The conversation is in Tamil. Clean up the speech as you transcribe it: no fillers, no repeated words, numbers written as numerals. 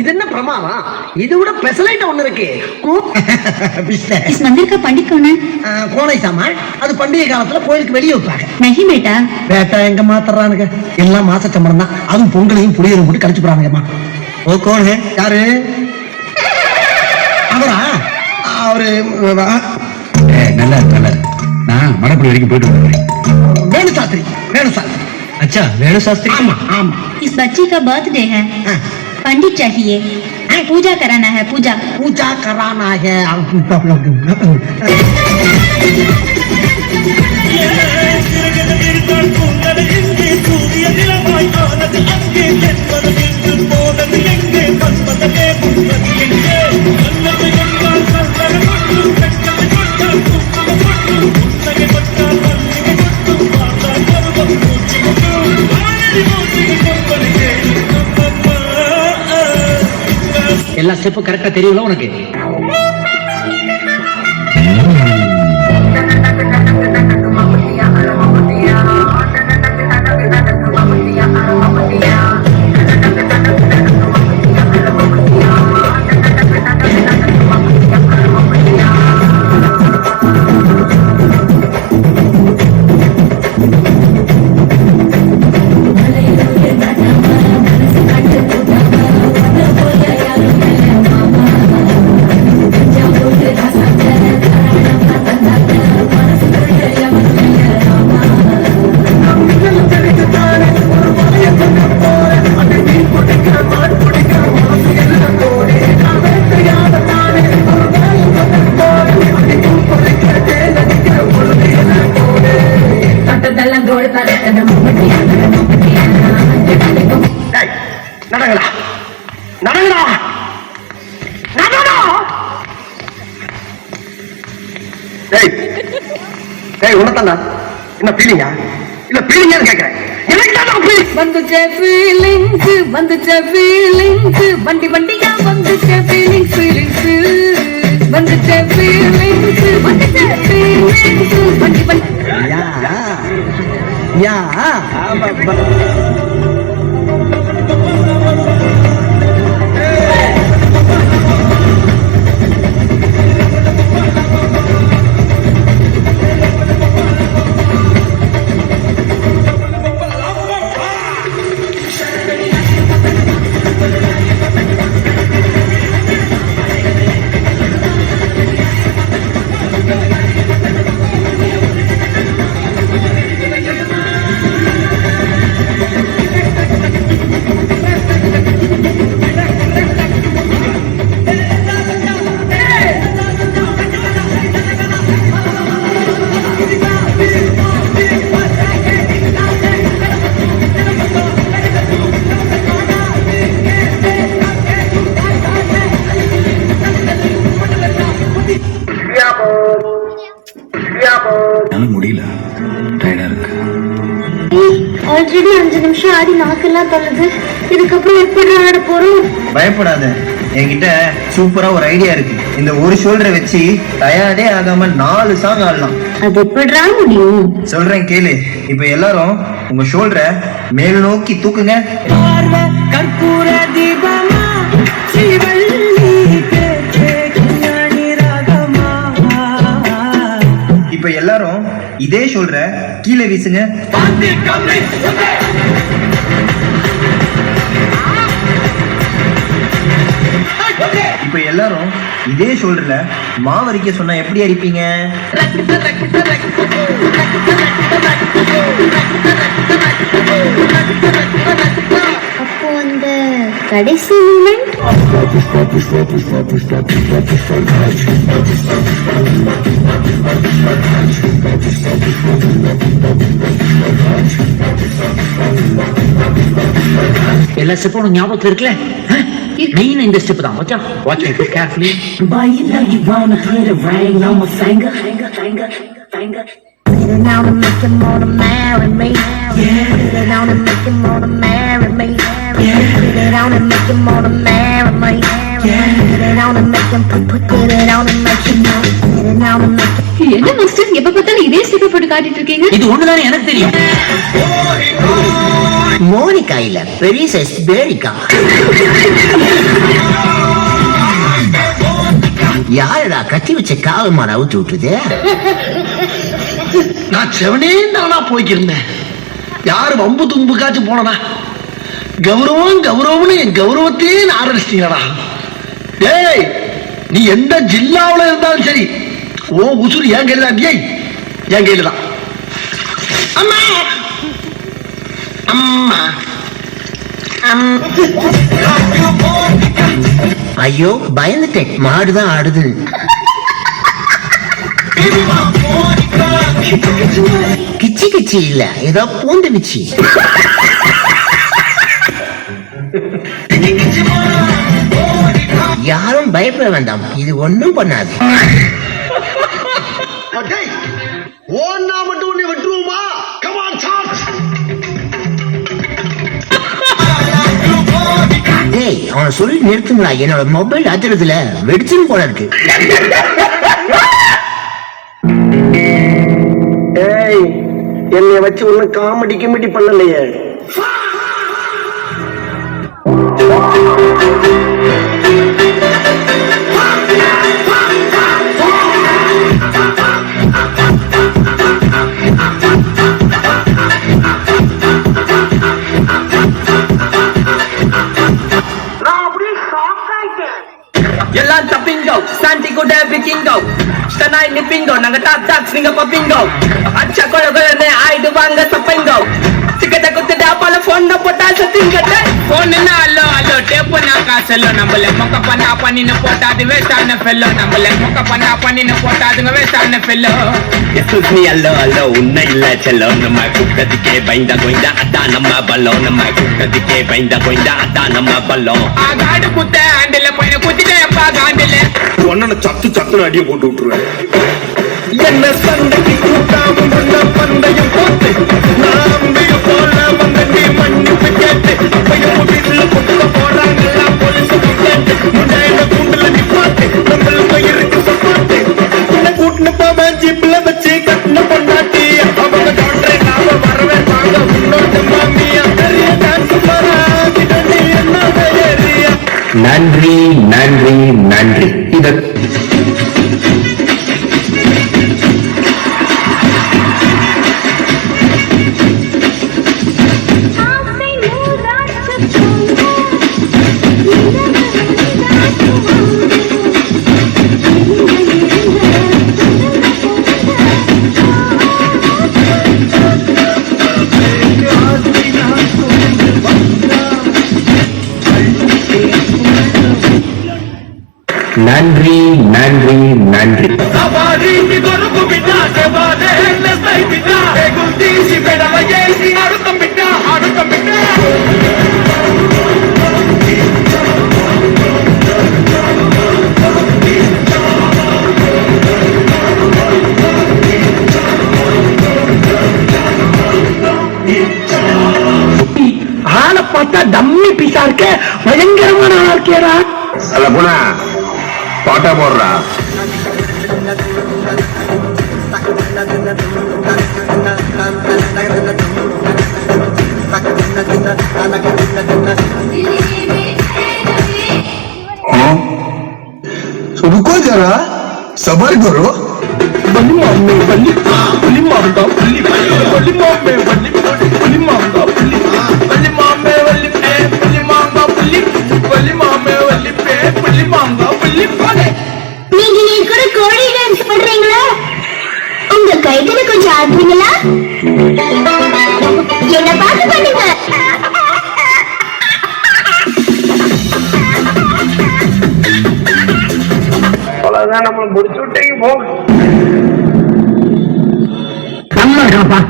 இது என்ன பிரமாதம்? இது விட பெசலைட் ஒண்ணு இருக்கு. इस मंदिर का पंडित कौन है? கோனை சாமான். அது பண்டிகை காலத்துல கோயிலுக்கு வெளியே வைப்பாங்க. नहीं बेटा. பேட்டா எங்க மாத்துறானுங்க? எல்லாம் மாச சம்பளம் தான். அதுவும் பொங்கலையும் புளியரும் போட்டு கழிச்சு போறானுங்கம்மா. ஓ கோன் ஹே? யாரு? அவரா? அவரு நல்லா நான் மடப்படி வரைக்கும் போயிட்டு வந்துடுறேன். வேணு சாஸ்திரி. अच्छा वेणु शास्त्री. ஆமா ஆமா. इस बच्चे का बर्थडे है. पंडित चाहिए. पूजा कराना है. पूजा कराना है. எல்லா ஸ்டெப்பும் கரெக்டா தெரியும்ல உனக்கு? உனத்தாண்டா என்ன பீலிங்கா? இல்ல பீலிங்கான்னு கேட்கிறேன். வந்துச்சே ஃபீலிங்ஸ் வண்டி வண்டியா வந்துச்சே ஃபீலிங்ஸ் வந்துச்சே ஃபீலிங்ஸ் வண்டி வண்டி யா முடியல, டயர்டா இருக்கு. ஆல்ரெடி 5 நிமிஷம் ஆடி நாக்கெல்லாம் தள்ளுது. இதுக்கப்புறம் எப்படி ஆட போறோம்? பயப்படாத, என்கிட்ட சூப்பரா ஒரு ஐடியா இருக்கு. இந்த ஒரு ஷோல்டரை வச்சு டயர்டே ஆகாம 4 சாங் ஆடலாம். அது எப்படிடா முடியும்? சொல்றேன் கேளு. இப்ப எல்லாரும் உங்க ஷோல்டரை மேல் நோக்கி தூக்குங்க. கற்பூர தீபமா இப்ப எல்லாரும் இதே ஷோல்டரை கீழே வீசுங்க. இப்ப எல்லாரும் இதே ஷோல்டர்ல மாவரிக்க சொன்னா எப்படி அடிப்பீங்க? அப்போ அந்த கடைசி மூமெண்ட் எல்லா ஸ்டெப்பும் ஞாபகத்துல இருக்குல்ல? மெயின் இந்த ஸ்டெப் தான் மச்சான். Watch me carefully. Boy, you know you wanna put a ring on my finger. Put it down and make him wanna marry me. Yeah. Put it down and make him wanna marry me. Yeah. Put it down and make him wanna marry me. Yeah. Put it down and make him put it down and make him put it down and make him. என்ன மாஸ்டர் எப்ப பார்த்தாலும் இதே ஸ்டெப் போட்டு காட்டிட்டு இருக்கீங்க? இது ஒண்ணுதானே எனக்கு தெரியும். மோனிகா இல்ல, பெரிய சைஸ் பேரிக்கா. யாரடா கத்தி வச்ச காவல் மாட அவுத்து விட்டுது? நான் செவனே நானா போய்க்கிருந்தேன். யாரு வம்பு தும்புக்காச்சும் போனனா? கௌரவம் கௌரவம்னு என் கௌரவத்தையே ஆரம்பிச்சிட்டீங்களா? ஏய், நீ எந்த ஜில்லாவுல இருந்தாலும் சரி, ஓ உசுறு என் கையில தான். ஏய், என் கையில தான். அம்மா அம்மா ஐயோ பயந்துட்டேன், மாடுதான் ஆடுது. கிச்சி கிச்சி இல்ல, ஏதோ பூந்துடுச்சு. யாரும் பயப்பட வேண்டாம், இது ஒண்ணும் பண்ணாது. ஓன்னா மட்டும் உன்னை விட்டுருவோமா? Come on charge. டேய், அவனை சொல்லி நிறுத்துங்களா, என்னோட மொபைல் அதிரதுல வெடிச்சுன்னு போல இருக்கு. ஏய், என்னை வச்சு ஒண்ணு காமெடி கிமெடி பண்ணலையே. எல்லாம் தப்பிங்கோ சாண்டி கூட பிக்கிங்கோ ஸ்டனாய் நிப்பிங்கோ நாங்க டாப் டாக்ஸ் நீங்க பப்பிங்கோ அச்சா கொல கொலனே ஆயிடுவாங்க தப்பிங்கோ சிக்கட்ட குத்துட்டா பல போன் போட்டா சத்திங்கட்ட போன் என்ன அல்லோ அல்லோ டேப் பண்ணா காசல்லோ நம்மள மொக்க பண்ணா பண்ணின போட்டாது வேஸ்டான ஃபெல்லோ நம்மள மொக்க பண்ணா பண்ணின போட்டாதுங்க வேஸ்டான ஃபெல்லோ எக்ஸ்கியூஸ் மீ அல்லோ அல்லோ உன்ன இல்ல செல்லோ நம்ம கூட்டத்துக்கே பயந்தா கோயிந்தா அதான் நம்ம பல்லோம் நம்ம கூட்டத்துக்கே பயந்தா கோயிந்தா அதான் நம்ம பல்லோம் ஆகாடு குத்த ஆண்டில பையன குத்திட்டே அப்பா காண்டில ஒன்னன சத்து சத்துன அடிய போட்டு விட்டுருவேன். என்ன சண்டைக்கு கூட்டாம முன்ன பந்தயம் போட்டு நாம்பிய போல வந்து நீ மன்னிப்பு கேட்டு அப்பையும் வீட்டுல கொண்டு போறாங்களா போலீஸ் கம்ப்ளைண்ட் முன்னாடி கூண்டுல நிப்பாட்டு நம்மளுக்கு இருக்கு சப்பாட்டு உன்னை கூட்டின போவேன் ஜீப்ல வச்சு கட்டின பொண்டாட்டி அவங்க டாக்டரை நாம வரவே வாங்க முன்னோட்டு மாமியா பெரிய டான்ஸ் பாராதிட நீ என்ன ஏரியா. நன்றி நன்றி நன்றி. இத நன்றி நன்றி நன்றி. Sabari mi gorgo bita ke bade na sai bita gulti si pedala ye si arutam bita. ஆளை பார்த்தா டம்மி பீஸா இருக்க, பயங்கரமான ஆளா இருக்கேடா. அல்ல போனா பாட்டா போடுறா. रुको जरा सबर करो. बल्ली मामे बल्ली बल्ली मामदा बल्ली बल्ली मामे बल्ली बल्ली मामदा बल्ली बल्ली मामे बल्ली पे बल्ली मामदा बल्ली बल्ली मामे बल्ली पे बल्ली मामदा बल्ली पाले. நீங்க என் கூட கோழி டான்ஸ் பண்றீங்களா? உங்க கைகளை கொஞ்சம் ஆடுறீங்களா? என்ன பார்த்து பண்ணுங்க. அவ்வளவுதான் நம்ம முடிச்சு விட்டீங்க போங்க. நல்லா இருக்காப்பா.